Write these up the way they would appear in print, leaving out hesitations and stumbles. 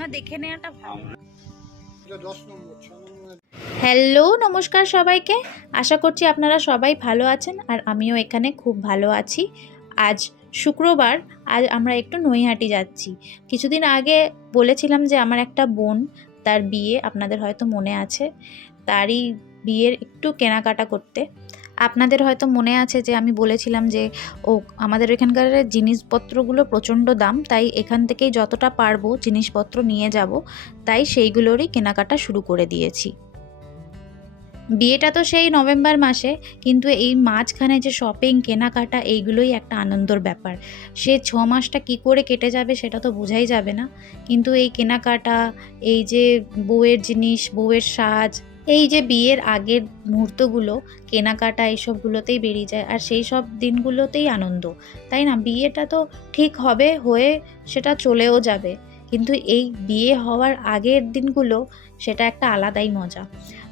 না দেখে নেওয়াটা ভালো। হ্যালো নমস্কার সবাইকে, আশা করছি আপনারা সবাই ভালো আছেন আর আমিও এখানে খুব ভালো আছি। আজ শুক্রবার, আজ আমরা একটু নৈহাটি যাচ্ছি। কিছুদিন আগে বলেছিলাম যে আমার একটা বোন, তার বিয়ে, আপনাদের হয়তো মনে আছে, তারই বিয়ের একটু কেনাকাটা করতে। আপনাদের হয়তো মনে আছে যে আমি বলেছিলাম যে আমাদের এখানকার জিনিসপত্রগুলো প্রচণ্ড দাম, তাই এখান থেকেই যতটা পারবো জিনিসপত্র নিয়ে যাব, তাই সেইগুলোরই কেনাকাটা শুরু করে দিয়েছি। বিয়েটা তো সেই নভেম্বর মাসে, কিন্তু এই মাঝখানে যে শপিং কেনাকাটা এইগুলোই একটা আনন্দর ব্যাপার। সে 6 মাসটা কী করে কেটে যাবে সেটা তো বোঝাই যাবে না, কিন্তু এই কেনাকাটা, এই যে বউয়ের জিনিস, বউয়ের সাজ, এই যে বিয়ের আগের মুহূর্তগুলো, কেনাকাটা এইসবগুলোতেই বেরিয়ে যায়, আর সেই সব দিনগুলোতেই আনন্দ, তাই না? বিয়েটা তো ঠিক হবে, হয়ে সেটা চলেও যাবে, কিন্তু এই বিয়ে হওয়ার আগের দিনগুলো, সেটা একটা আলাদাই মজা।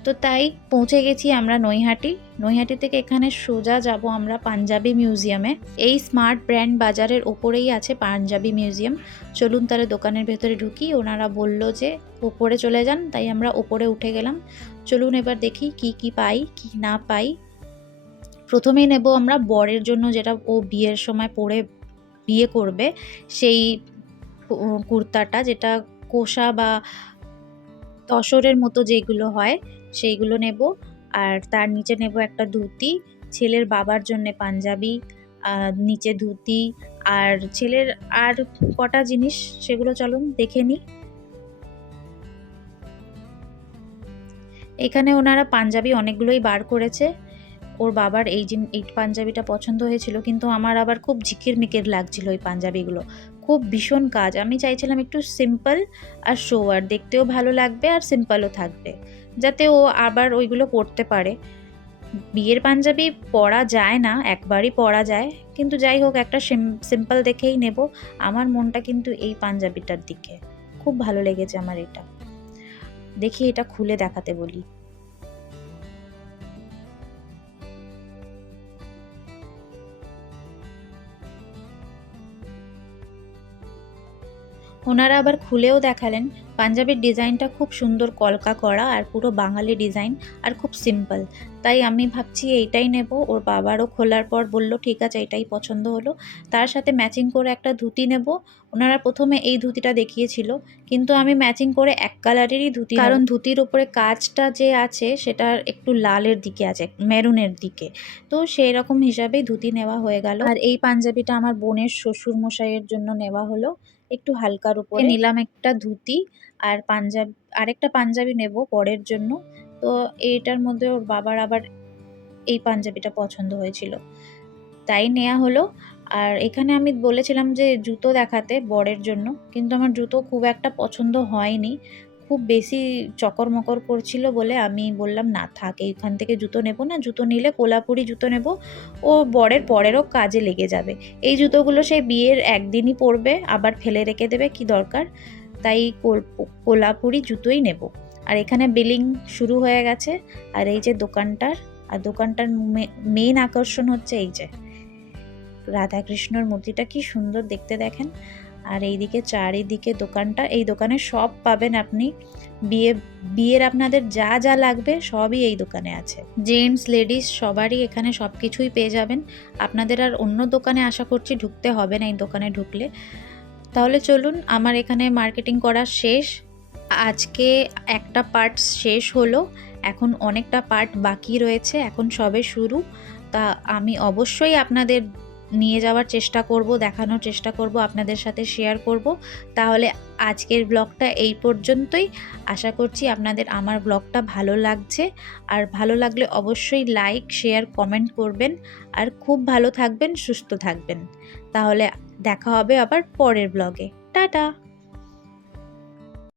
তো তাই পৌঁছে গেছি আমরা নৈহাটি। নৈহাটি থেকে এখানে সোজা যাব আমরা পাঞ্জাবি মিউজিয়ামে। এই স্মার্ট ব্র্যান্ড বাজারের ওপরেই আছে পাঞ্জাবি মিউজিয়াম। চলুন তাহলে দোকানের ভেতরে ঢুকি। ওনারা বলল যে ওপরে চলে যান, তাই আমরা ওপরে উঠে গেলাম। চলুন এবার দেখি কি কি পাই কি না পাই। প্রথমেই নেব আমরা বরের জন্য, যেটা ও বিয়ের সময় পরে বিয়ে করবে, সেই কুর্তাটা, যেটা কোষা বা তসরের মতো যেগুলো হয় সেইগুলো নেব। আর তার নিচে নেব একটা ধুতি, ছেলের বাবার জন্য পাঞ্জাবি, নিচে ধুতি, আর ছেলের আর কটা জিনিস সেগুলো চলুন দেখে নিই। এখানে ওনারা পাঞ্জাবি অনেকগুলোই বার করেছে। ওর বাবার এই পাঞ্জাবিটা পছন্দ হয়েছিল, কিন্তু আমার আবার খুব ঝিকির মিকির লাগছিল ওই পাঞ্জাবিগুলো, খুব ভীষণ কাজ। আমি চাইছিলাম একটু সিম্পল আর শোয়ার, দেখতেও ভালো লাগবে আর সিম্পলও থাকবে, যাতে ও আবার ওইগুলো পরতে পারে। বিয়ের পাঞ্জাবি পরা যায় না, একবারই পরা যায়, কিন্তু যাই হোক একটা সিম্পল দেখেই নেব। আমার মনটা কিন্তু এই পাঞ্জাবিটার দিকে, খুব ভালো লেগেছে আমার এটা। দেখি এটা খুলে দেখাতে বলি। ওনারা আবার খুলেও দেখালেন। পাঞ্জাবির ডিজাইনটা খুব সুন্দর, কলকা করা আর পুরো বাঙালি ডিজাইন, আর খুব সিম্পল, তাই আমি ভাবছি এইটাই নেব। ওর বাবারও খোলার পর বলল ঠিক আছে, এটাই পছন্দ হলো। তার সাথে ম্যাচিং করে একটা ধুতি নেব। ওনারা প্রথমে এই ধুতিটা দেখিয়েছিল, কিন্তু আমি ম্যাচিং করে এক কালারেরই ধুতি, কারণ ধুতির ওপরে কাজটা যে আছে সেটা একটু লালের দিকে আছে, মেরুনের দিকে, তো সেই রকম হিসাবেই ধুতি নেওয়া হয়ে গেল। আর এই পাঞ্জাবিটা আমার বোনের শ্বশুর মশাইয়ের জন্য নেওয়া হলো, একটু হালকার উপরে নিলাম একটা ধুতি। আর আরেকটা পাঞ্জাবি নেব বরের জন্য, তো এইটার মধ্যে ওর বাবার আবার এই পাঞ্জাবিটা পছন্দ হয়েছিল, তাই নেওয়া হলো। আর এখানে আমি বলেছিলাম যে জুতো দেখাতে বরের জন্য, কিন্তু আমার জুতো খুব একটা পছন্দ হয়নি, খুব বেশি চকর মকর করছিল বলে আমি বললাম না থাক, এইখান থেকে জুতো নেব না, জুতো নিলে কোলাপুরি জুতো নেব, ও বরের পরেরও কাজে লেগে যাবে। এই জুতোগুলো সেই বিয়ের একদিনই পরবে, আবার ফেলে রেখে দেবে, কি দরকার, তাই কোলাপুরি জুতোই নেব। আর এখানে বিলিং শুরু হয়ে গেছে। আর এই যে দোকানটার, আর দোকানটার মেন আকর্ষণ হচ্ছে এই যে রাধাকৃষ্ণর মূর্তিটা, কি সুন্দর দেখতে দেখেন। আর এইদিকে চারিদিকে দোকানটা, এই দোকানে সব পাবেন আপনি, বিয়ের আপনাদের যা যা লাগবে সবই এই দোকানে আছে। জেন্টস লেডিস সবারই এখানে সব কিছুই পেয়ে যাবেন। আপনাদের আর অন্য দোকানে আশা করছি ঢুকতে হবে না এই দোকানে ঢুকলে। তাহলে চলুন, আমার এখানে মার্কেটিং করা শেষ। আজকে একটা পার্ট শেষ হলো, এখন অনেকটা পার্ট বাকি রয়েছে, এখন সবে শুরু। তা আমি অবশ্যই আপনাদের নিয়ে যাওয়ার চেষ্টা করব, দেখানোর চেষ্টা করব, আপনাদের সাথে শেয়ার করব। তাহলে আজকের ব্লগটা এই পর্যন্তই। আশা করছি আপনাদের আমার ব্লগটা ভালো লাগছে, আর ভালো লাগলে অবশ্যই লাইক, শেয়ার, কমেন্ট করবেন। আর খুব ভালো থাকবেন, সুস্থ থাকবেন। তাহলে দেখা হবে আবার পরের ব্লগে। টাটা।